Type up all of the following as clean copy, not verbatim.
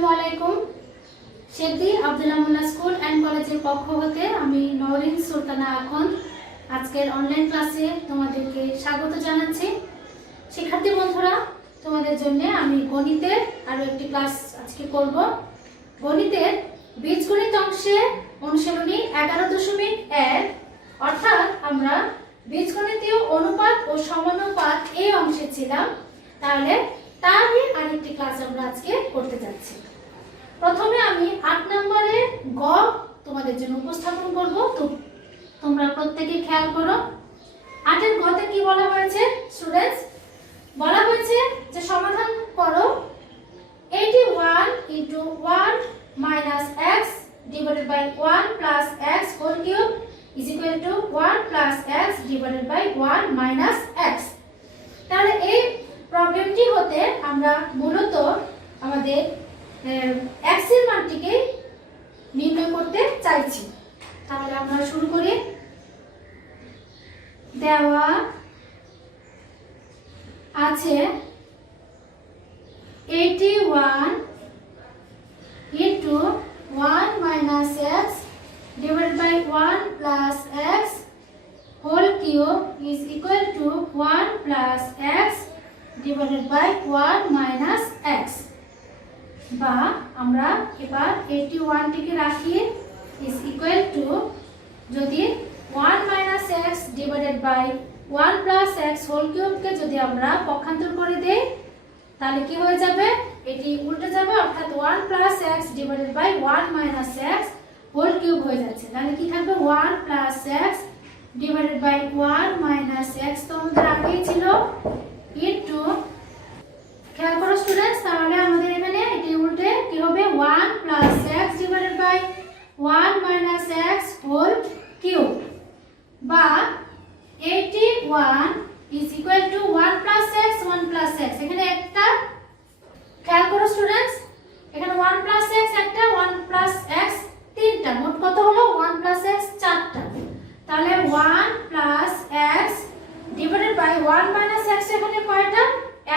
আসসালামু আলাইকুম। শেখদি আব্দুল্লাহ মোল্লা school and কলেজের পক্ষ হতে আমি নওরিন সুলতানা আখন্দ আজকের অনলাইন ক্লাসে তোমাদেরকে স্বাগত জানাচ্ছি। শিক্ষার্থী বন্ধুরা, তোমাদের জন্য আমি গণিতের আরো একটি ক্লাস আজকে করব। গণিতের বীজগণিত অংশে অনুশীলনী 11.1 অর্থাৎ আমরা বীজগণিতীয় অনুপাত ও সমানুপাত এই অংশে ছিলাম। তাহলে তারই আরেকটি ক্লাস আমরা আজকে করতে যাচ্ছি। প্রথমে আমি 8 নম্বরের গ তোমাদের জন্য উপস্থাপন করব। তো তোমরা প্রত্যেকে খেয়াল করো। 8 এর গতে কি বলা হয়েছে স্টুডেন্টস? বলা হয়েছে যে সমাধান করো 81 * 1 - x divided by 1 plus x whole cube is equal to 1 plus x divided by 1 minus x। তাহলে এই প্রবলেমটি হতে আমরা মূলত আমাদের x এর মানটিকে নির্ণয় করতে চাইছি। তাহলে আমরা শুরু করি। দেওয়া আছে 81 * 1 minus x divided by 1 plus x whole cube is equal to 1 plus x divided by 1 minus x। বা আমরা এবার 81 টিকে রাখি is equal to যদি 1 minus x divided by 1 plus x whole cube কে যদি আমরা পক্ষান্তর করে দেই তাহলে কি হয়ে যাবে? এটি উল্টে যাবে, অর্থাৎ 1 plus x divided by 1 minus x whole cube হয়ে যাচ্ছে। তাহলে কি থাকবে? 1 plus x divided by 1 minus x তো আমাদের আগেই ছিল into, খেয়াল করো স্টুডেন্টস, তাহলে আমাদের এখানে এটি উল্টে কি হবে? 1 plus x divided by 1 minus x whole cube বা 81 is equal to 1 plus x 1 plus x। এখানে একটা খেয়াল করো স্টুডেন্টস, এখানে 1 plus x একটা, 1 plus x তিনটা, মোট কত হলো? 1 plus x চারটা। তাহলে 1 plus x divided by 1 minus x এখানে কয়টা?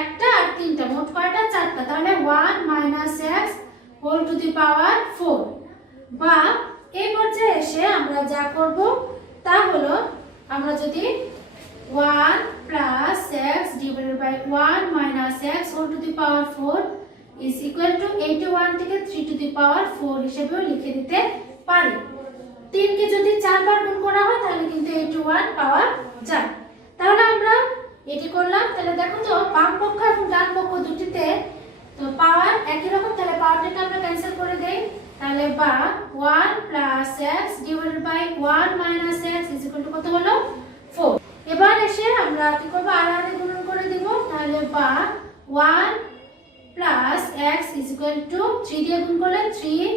একটা আর তিনটা, মোট কয়টা? চারটা। তাহলে 1 minus x whole to the power 4। বা এই পর্যায়ে এসে আমরা যা করব তা হলো আমরা যদি 1 plus x divided by 1 minus x whole to the power 4 is equal to 81 থেকে 3 to the power 4 হিসেবেও লিখে দিতে পারি। 3 কে যদি 4 বার গুণ করা হয় তাহলে কিন্তু 81 পাওয়া যায়। তাহলে আমরা এটি করলাম। তাহলে দেখো তো বাম পক্ষ এবং ডান পক্ষ দুটিতে তো পাওয়ার একই রকম, তাহলে পাওয়ারটাকে আমরা ক্যান্সেল করে দেই। তাহলে বা 1 plus x divided by 1 minus x is equal to কত হলো? 4। এবার এসে আমরা কি করব? আর এ গুণন করে দিব। তাহলে বা 1 plus x is equal to 3 দিয়ে গুণ করলে 3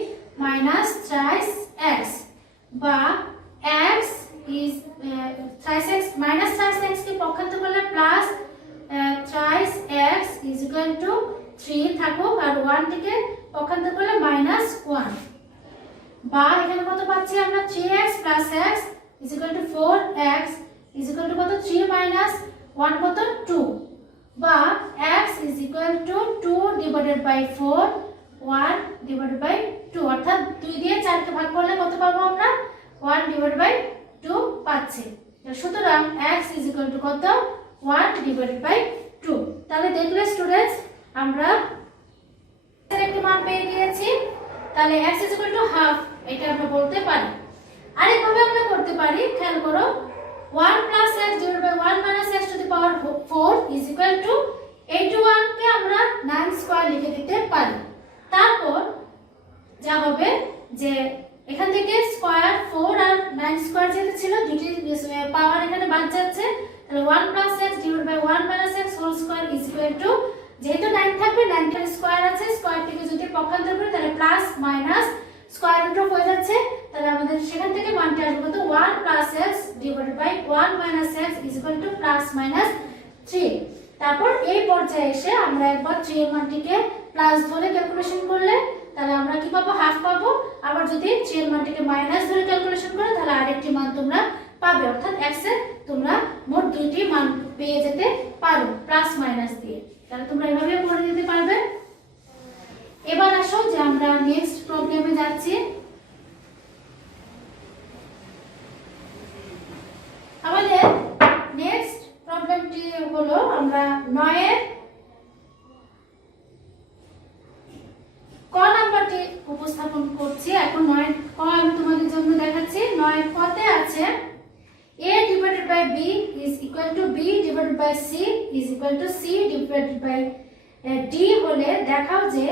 minus 3x বা x is 3x minus 3x কে পক্ষান্তর করলে plus 3x is equal to 3 থাকুক, আর 1 টিকে পক্ষান্তর করলে minus 1 বা এখানে কত পাচ্ছি আমরা? 3x plus x is equal to 4x is equal to কত? 3 minus 1 কত? 2 বা x is equal to 2 divided by 4 1 divided by 2, অর্থাৎ 2 দিয়ে 4 কে ভাগ করলে কত পাবো আমরা? 1 divided by 2 পাচ্ছি। সুতরাং x is equal to কত? 1 divided by 2। তাহলে দেখলে স্টুডেন্টস আমরা এর একটি মান পেয়ে গিয়েছি। তাহলে x is equal to half এটা আমরা বলতে পারি। আরেকভাবে আমরা করতে পারি, খেয়াল করো, 1 plus x divided by 1 minus x to the power 4 is equal to 81 কে আমরা 9 স্কয়ার লিখে দিতে পারি। তারপর যা হবে যে এখান থেকে স্কয়ার 4 আর 9 স্কয়ার যেটা ছিল দুটি পাওয়ার এখানে বাদ যাচ্ছে। তাহলে 1 plus x divided by 1 minus x whole square is equal to, যেহেতু 9 থাকবে 9 টার স্কয়ার আছে, স্কয়ারটিকে যদি পক্ষান্তর করি তাহলে plus minus square root of হয়ে যাচ্ছে। তাহলে আমাদের সেখান থেকে মানটা আসবে কত? 1 plus x divided by 1 minus x is equal to plus minus 3। তারপর এই পর্যায়ে এসে আমরা একবার 3 এর মানটিকে প্লাস ধরে ক্যালকুলেশন করলে তাহলে আমরা কি পাবো? হাফ পাবো। আবার যদি 3 এর মানটিকে মাইনাস ধরে ক্যালকুলেশন করো তাহলে আরেকটি মান তোমরা পাবে, অর্থাৎ x এর তোমরা মোট দুইটি মান পেয়ে যেতে পারো প্লাস মাইনাস দিয়ে। তাহলে তোমরা এভাবে করে দিতে পারবে। এবার আসো যে আমরা নেক্সট প্রবলেমে যাচ্ছি। আমাদের নেক্সট প্রবলেমটি হলো আমরা 9 এর ক নাম্বারটি উপস্থাপন করছি। এখন 9 ক আমি তোমাদের জন্য দেখাচ্ছি। 9 কতে আছে a divided by b is equal to b divided by c is equal to c divided by d হলে দেখাও যে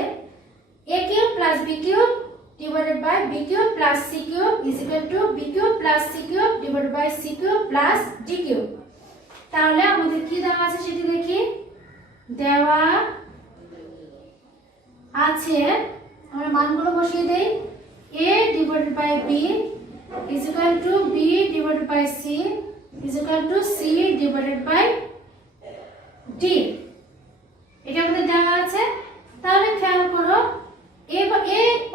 a cube plus b cube divided by b cube plus c cube is equal to b cube plus c cube divided by c cube plus d cube। তাহলে আমাদের কি দেওয়া আছে সেটি দেখি। দেওয়া আছে, আমরা মানগুলো বসিয়ে দেই। a divided by b is equal to b divided by c is equal to c divided by d, এটা আমাদের দেওয়া আছে। তাহলে খেয়াল করো এই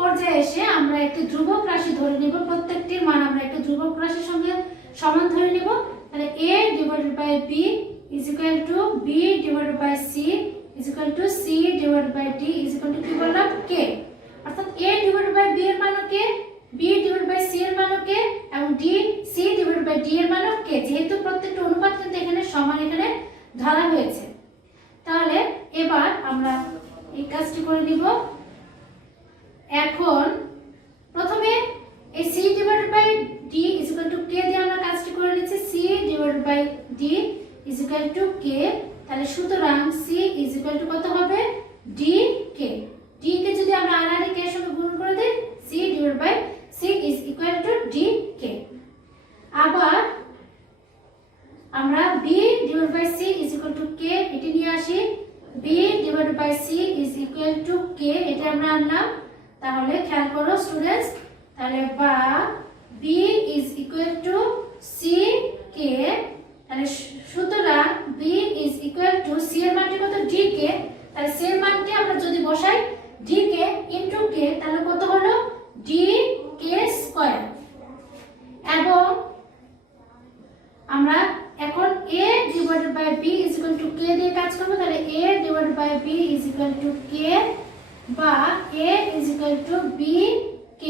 পর্যায়ে এসে আমরা একটি ধ্রুবক রাশি ধরে নিব, প্রত্যেকটির মান আমরা একটি ধ্রুবক রাশির সঙ্গে সমান ধরে নিব। তাহলে a divided by b is equal to b divided by c is equal to c divided by d is equal to কি বললাম k, অর্থাৎ a divided by b এর মান k, b divided by c এর মান k এবং d c divided by d এর মান k, যেহেতু প্রত্যেকটা অনুপাত কিন্তু এখানে সমান এখানে ধরা হয়েছে। তাহলে এবার আমরা এই কাজটি করে নিব। এখন প্রথমে এই c divided by d is equal to k দিয়ে আমরা কাজটি করে নিচ্ছি। c divided by d is equal to k, তাহলে সুতরাং c is equal to কত হবে dk, d কে যদি আমরা আর k এর সঙ্গে গুণ করে দেই c divided by c is equal to dk। আবার আমরা b divided by c is equal to k এটি নিয়ে আসি, b divided by c is equal to k এটা আমরা আনলাম। তাহলে খেয়াল করো স্টুডেন্টস, তাহলে বা b is equal to c k, তাহলে সুতরাং b is equal to c এর মানটি কত dk, তাহলে c এর মানটি আমরা যদি বসাই dk into k তাহলে কত হলো dk স্কয়ার। এবং আমরা এখন a divided by b is equal to k দিয়ে কাজ করব। তাহলে a divided by b is equal to k বা a is equal to b k,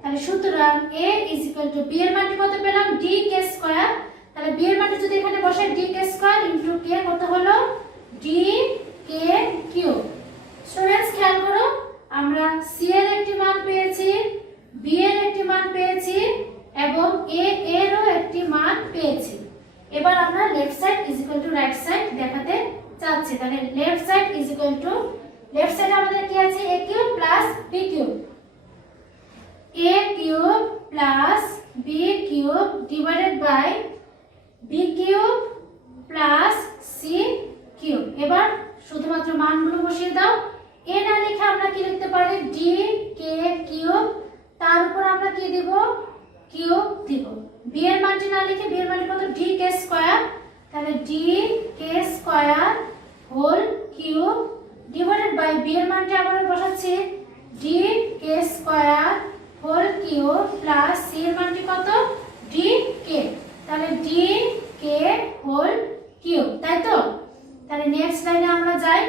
তাহলে সুতরাং a is equal to b এর মানটি কত পেলাম dk স্কয়ার। তাহলে b এর মানটি যদি এখানে বসাই dk স্কয়ার into k কত হলো dk কিউব। স্টুডেন্টস খেয়াল করো আমরা c এর একটি মান পেয়েছি, b এর একটি মান পেয়েছি এবং a এরও একটি মান পেয়েছি। এবার আমরা left side is equal to right side দেখাতে চাচ্ছি। তাহলে left side is equal to, left সাইডে আমাদের কি আছে a cube plus b cube, a cube plus b cube divided by b cube plus c cube. এবার শুধুমাত্র মানগুলো বসিয়ে দাও। a না লিখে আমরা কি লিখতে পারি dk কিউব, তার উপর আমরা কি দেব কিউব দিব। b এর মানটি না লিখে b এর মানটি কত dk স্কয়ার, তাহলে dk square whole cube divided by b এর মানটি আমরা বসাচ্ছি dk square whole cube plus c এর মানটি কত dk, তাহলে dk হোল কিউব, তাই তো। তাহলে নেক্সট লাইনে আমরা যাই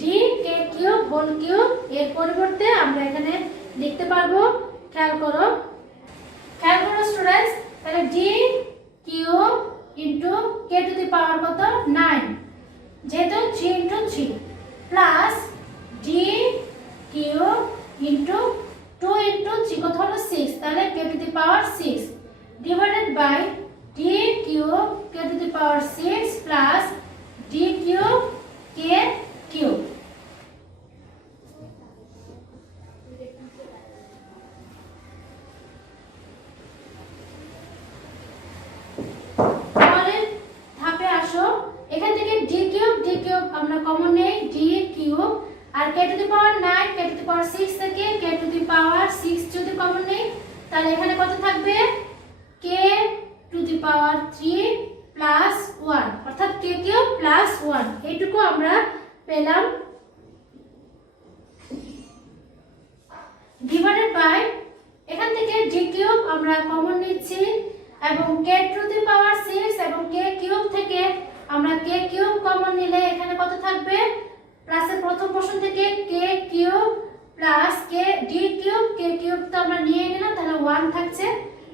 dk কিউব হোল কিউব, এর পরিবর্তে আমরা এখানে লিখতে পারবো, খেয়াল করো স্টুডেন্টস, তাহলে d cube into k to the power কত 9, যেহেতু 3 into 3 plus d cube into 2 into 3 কত হলো 6, তাহলে k to the power 6 divided by d cube k to the power 6 plus d cube k cube. এখান থেকে d cube আমরা common নেই d cube, আর k to the power 9 k to the power 6 থেকে k to the power 6 যদি common নেই তাহলে এখানে কত থাকবে k to the power 3 plus 1, অর্থাৎ k কিউব প্লাস 1, এইটুকু আমরা পেলাম ডিভাইডেড বাই এখান থেকে d কিউব আমরা কমন নিচ্ছি এবং k টু দি পাওয়ার 6 এবং k কিউব থেকে আমরা k কিউব কমন নিলে এখানে কত থাকবে প্লাসের প্রথম পোরশন থেকে k cube plus k d আমরা নিয়ে নিলাম, তাহলে 1 থাকছে।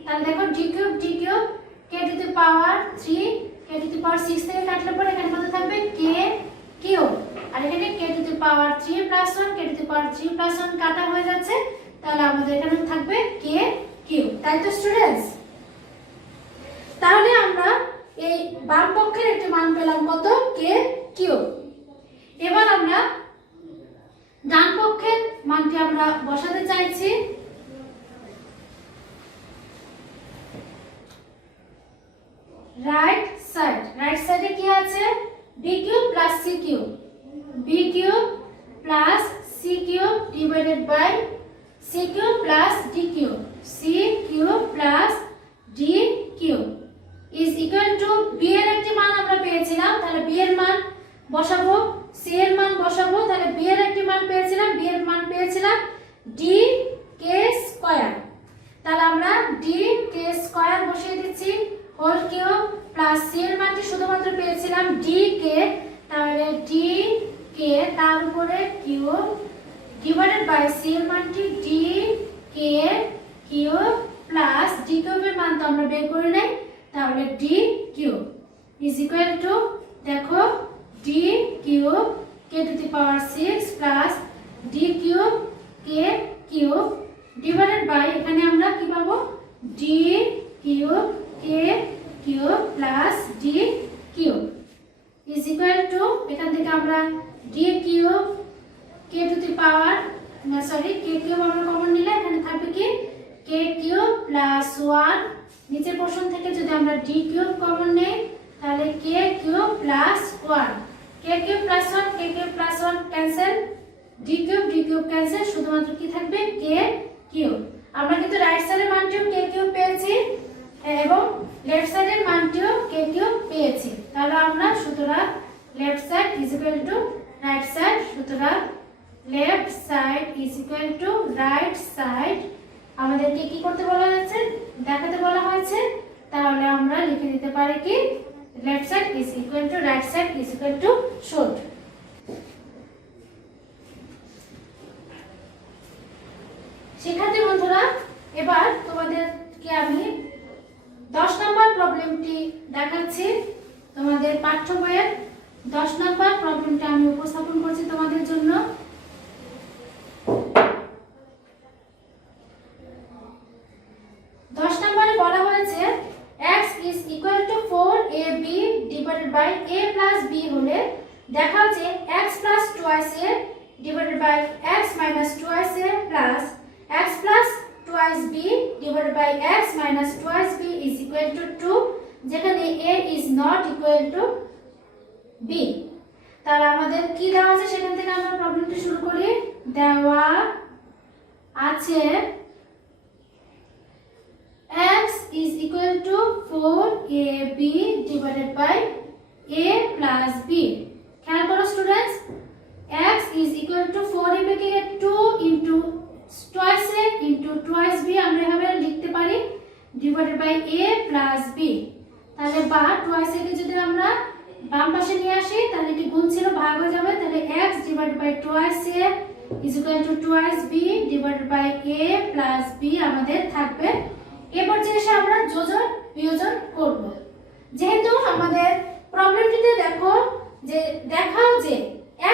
তাহলে দেখো d cube k to the power 3 k to the power 6 থেকে কাটলে পরে এখানে কত থাকবে k কিউব, আর এখানে k to the power 3 plus 1 k to the power 3 plus 1 কাটা হয়ে যাচ্ছে, তাহলে আমাদের এখানে থাকবে k কিউব। তাই তো স্টুডেন্টস? তাহলে আমরা এই বাম পক্ষের একটি মান পেলাম কত, k কিউব। এবার আমরা ডান পক্ষের মানটি আমরা বসাতে চাইছি। রাইট সাইডে কি আছে, b cube plus c cube, b cube plus c cube divided by c cube plus d cube, c cube plus d cube is equal to b এর একটি মান আমরা পেয়েছিলাম, তাহলে b এর মান বসাবো, c এর মান বসাবো, তাহলে b এর একটি মান পেয়েছিলাম, b এর মান পেয়েছিলাম d k স্কয়ার, তাহলে আমরা d k স্কয়ার বসিয়ে দিচ্ছি হোল কিউব প্লাস c এর মানটি শুধুমাত্র পেয়েছিলাম d k, তাহলে d k তার উপরে কিউব ডিভাইডেড বাই c এর মানটি d k cube plus d কিউবের মান তো আমরা বের করে নেই, তাহলে d cube is equal to দেখো d cube k to the power 6 plus d cube k cube divided by এখানে আমরা কি পাবো d cube k cube plus d cube is equal to এখান থেকে আমরা d cube k to the power k cube আমরা common নিলে এখানে থাকবে কি k কিউব প্লাস 1, নিচের পোরশন থেকে যদি আমরা d কিউব কমন নেই তাহলে k cube plus 1, k cube plus 1 k cube plus 1 cancel, d cube cancel, শুধুমাত্র কি থাকবে k কিউব। আমরা কিন্তু রাইট সাইডের মানটিও k কিউব পেয়েছি এবং লেফট সাইডের মানটিও k কিউব পেয়েছি, তাহলে আমরা সুতরাং left side is equal to right side, সুতরাং left side is equal to right side আমাদেরকে কি করতে বলা হয়েছে, দেখাতে বলা হয়েছে, তাহলে আমরা লিখে দিতে পারি কি left side is equal to right side is equal two short. শিক্ষার্থী বন্ধুরা, এবার তোমাদেরকে আমি 10 নম্বর প্রবলেমটি দেখাচ্ছি, তোমাদের পাঠ্য বইয়ের 10 নম্বর প্রবলেমটা আমি উপস্থাপন করছি তোমাদের জন্য। বলা হয়েছে x is equal to 4ab divided by a plus b হলে দেখা যাচ্ছে x plus twice a divided by x minus twice a plus x plus twice b divided by x minus twice b is equal to 2, যেখানে a is not equal to b। তাহলে আমাদের কি দেওয়া আছে সেখান থেকে আমরা প্রবলেমটি শুরু করি। দেওয়া আছে x is equal to 4ab divided by a plus b। খেয়াল করো students, x is equal to 4ab K 2 into twice a into twice b আমরা এভাবে লিখতে পারি divided by a plus b। তাহলে বা twice a কে যদি আমরা বাম পাশে নিয়ে আসি তাহলে এটি গুণ ছিল ভাগ হয়ে যাবে, তাহলে x divided by twice a is equal to twice b divided by a plus b আমাদের থাকবে। এরপর যে এসে আমরা যোজন বিয়োজন করব। যেহেতু আমাদের প্রবলেমটিতে দেখো যে দেখাও যে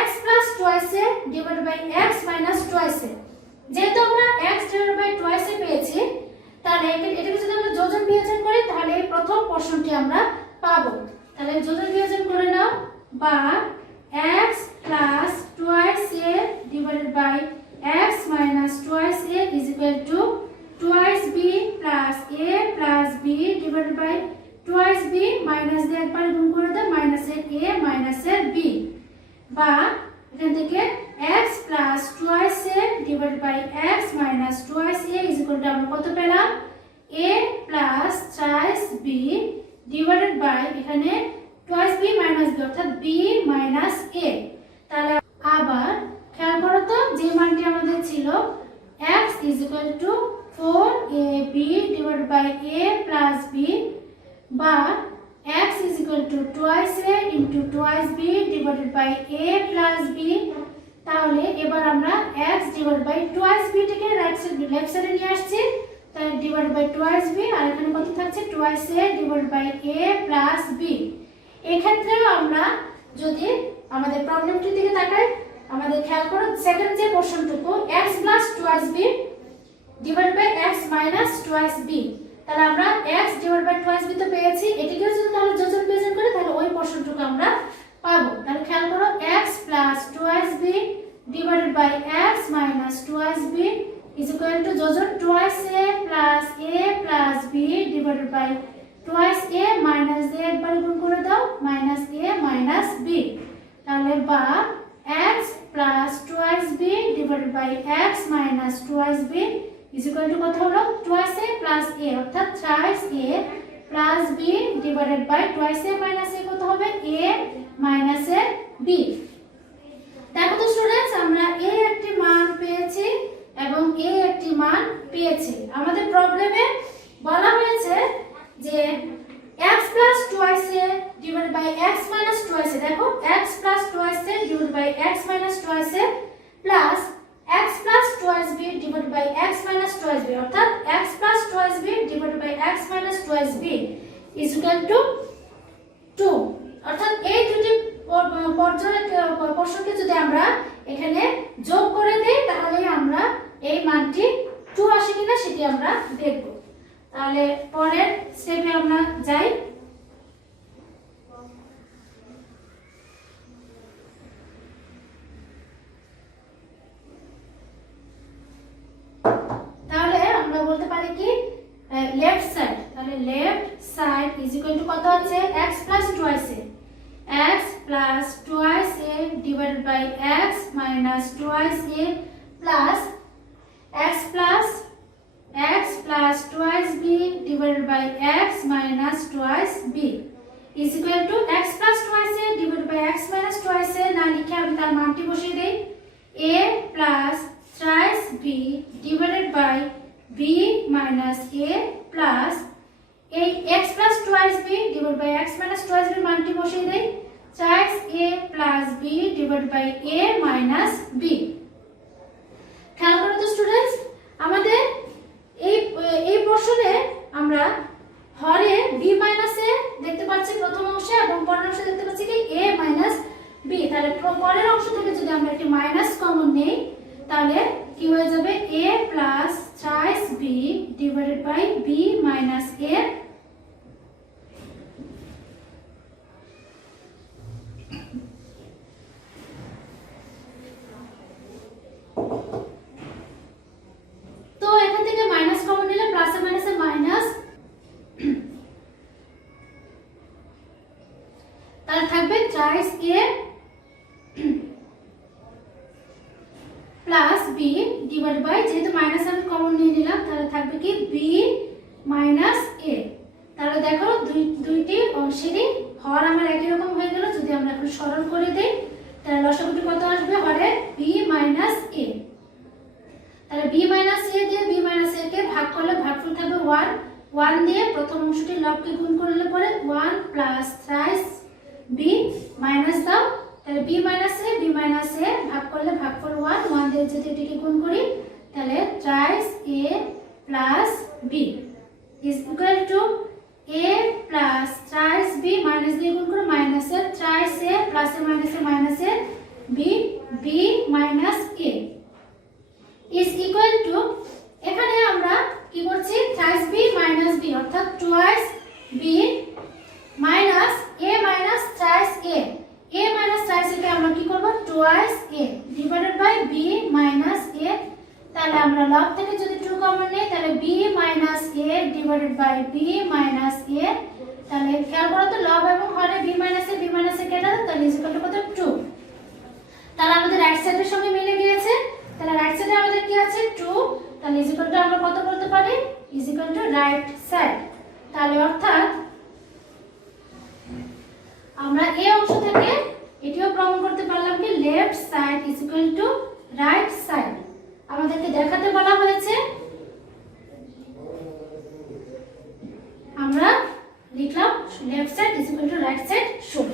x plus twice a divided by x minus twice a, যেহেতু আমরা x divided by twice a পেয়েছি তাহলে এটাকে যদি আমরা যোজন বিয়োজন করি তাহলে এই প্রথম পোরশনটি আমরা পাবো। তাহলে যোজন বিয়োজন করে নাও, বা x plus twice a divided by x minus twice a is equal to twice b plus a plus b divided by twice b minus দিয়ে একবার গুণ করে দাও minus এর a minus এর b, বা এখান থেকে x plus twice a divided by x minus twice a is equal to আমরা কত পেলাম a plus twice b divided by এখানে twice b minus b অর্থাৎ b minus a। তাহলে আবার খেয়াল করো তো যে মানটি আমাদের ছিল x is equal to 4ab divided by a plus b, বা x is equal to twice a into twice b divided by a plus b। তাহলে এবার আমরা x ডিভাইড বাই 2b টাকে লেফট সাইডে নিয়ে আসছি, তাহলে ডিভাইড বাই 2b, আর এখানে কত থাকছে 2a divide by a plus b। এক্ষেত্রেও আমরা যদি আমাদের প্রবলেমটির দিকে তাকাই, আমাদের খেয়াল করো সেকেন্ড যে পোরশনটুকু x plus 2b divide by x minus 2b, তাহলে আমরা x ডিভাইড বাই 2b তো পেয়েছি, এটিকেও যদি তাহলে যোজন বিয়োজন করি তাহলে ওই পোরশনটুকু আমরা পাবো। তাহলে খেয়াল করো x plus 2b divided by x minus 2b is equal to যোজন 2a plus a plus b divided by 2a minus a একবার গুণ করে দাও মাইনাস a মাইনাস b, তাহলে বা x plus 2b divided by x minus 2b is equal to কত হলো 2a plus a অর্থাৎ 3a plus b divided by 2a minus a কত হবে a মাইনাস a b। দেখো তো স্টুডেন্টস, আমরা a একটি মান পেয়েছি এবং a একটি মান পেয়েছি। আমাদের প্রবলেমে বলা হয়েছে যে x plus 2a divided by x minus 2a, দেখো x plus 2a divided by x minus 2a plus x plus 2b divided by x minus 2b অর্থাৎ x plus 2b divided by x minus 2b is equal to 2। অর্থাৎ এই দুটি পোরশনকে যদি আমরা এখানে যোগ করে দেই তাহলে আমরা এই মানটি 2 আসে কিনা সেটি আমরা দেখব। তাহলে পরের স্টেপে আমরা যাই। তাহলে আমরা বলতে পারি কি লেফট সাইড, তাহলে left side is equal to কত আছে x plus 2a, x plus 2a divided by x minus 2a plus x plus 2b divided by x minus 2b is equal to x plus 2a divided by x minus 2a না লিখে আমি তার মানটি বসিয়ে দেই a plus 3b divided by b minus a plus এই x plus 2b divided by x minus 2b মানটি বসিয়ে দেই 4a plus b divided by a minus b। খেয়াল করো তো স্টুডেন্টস, আমাদের এই পোরশনে আমরা হরে b minus a দেখতে পাচ্ছি প্রথম অংশে এবং পরের অংশে দেখতে পাচ্ছি কি a minus b। তাহলে পরের অংশ থেকে যদি আমরা একটি মাইনাস কমন নেই তাহলে কি হয়ে যাবে a plus 4b divided by b minus a। তো এখান থেকে মাইনাস কমন নিলে প্লাস এ মাইনাসে মাইনাস, তাহলে থাকবে 4a plus b divide by, যেহেতু মাইনাস আমি কমন নিয়ে নিলাম তাহলে থাকবে কি b মাইনাস a। তাহলে দেখো দুইটি অংশেরই হর আমার একই রকম হয়ে গেল। যদি আমরা এখন সরল করে দেই তাহলে লসাগুটি কত আসবে হরে b মাইনাস a। তাহলে b মাইনাস a দিয়ে b মাইনাস a কে ভাগ করলে ভাগফল থাকবে 1, 1 দিয়ে প্রথম অংশটির লবকে গুণ করলে পরে 1 প্লাস 3b মাইনাস দাও, তাহলে b মাইনাস a ভাগ করলে ভাগফল 1, 1 দিয়ে যদি এটিকে গুণ করি তাহলে 3a plus b is equal to a plus 3b minus দিয়ে গুণ করে মাইনাস এর 3a plus A minus A b minus a is equal to, এখানে আমরা কি করছি 3b মাইনাস b অর্থাৎ 2b minus a minus 3a, a minus 3a কে আমরা কি করব 2a divided by b minus a। তাহলে আমরা লব থেকে যদি 2 কমন নেই তাহলে b minus a divided by b minus a। তাহলে খেয়াল করো তো লব এবং হরে b মাইনাস a কেটে দাও তাহলে ইজ ইকুয়াল টু কত 2। তাহলে আমাদের রাইট সাইডের সঙ্গে মিলে গিয়েছে। তাহলে রাইট সাইডে আমাদের কি আছে 2, তাহলে ইজ ইকুয়াল টু আমরা কত বলতে পারি is equal to right side. তাহলে অর্থাৎ আমরা এই অংশ থেকে এটিও প্রমাণ করতে পারলাম কি left side is equal to right side. আমাদেরকে দেখাতে বলা হয়েছে, আমরা লিখলাম left side is equal to right side শোন।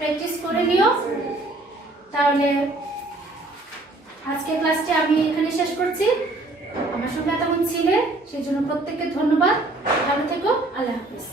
প্র্যাকটিস করে নিও। তাহলে আজকে ক্লাসটি আমি এখানে শেষ করছি। আমার সঙ্গে এতক্ষণ ছিলে সেই জন্য প্রত্যেককে ধন্যবাদ। ভালো থেকো। আল্লাহ হাফেজ।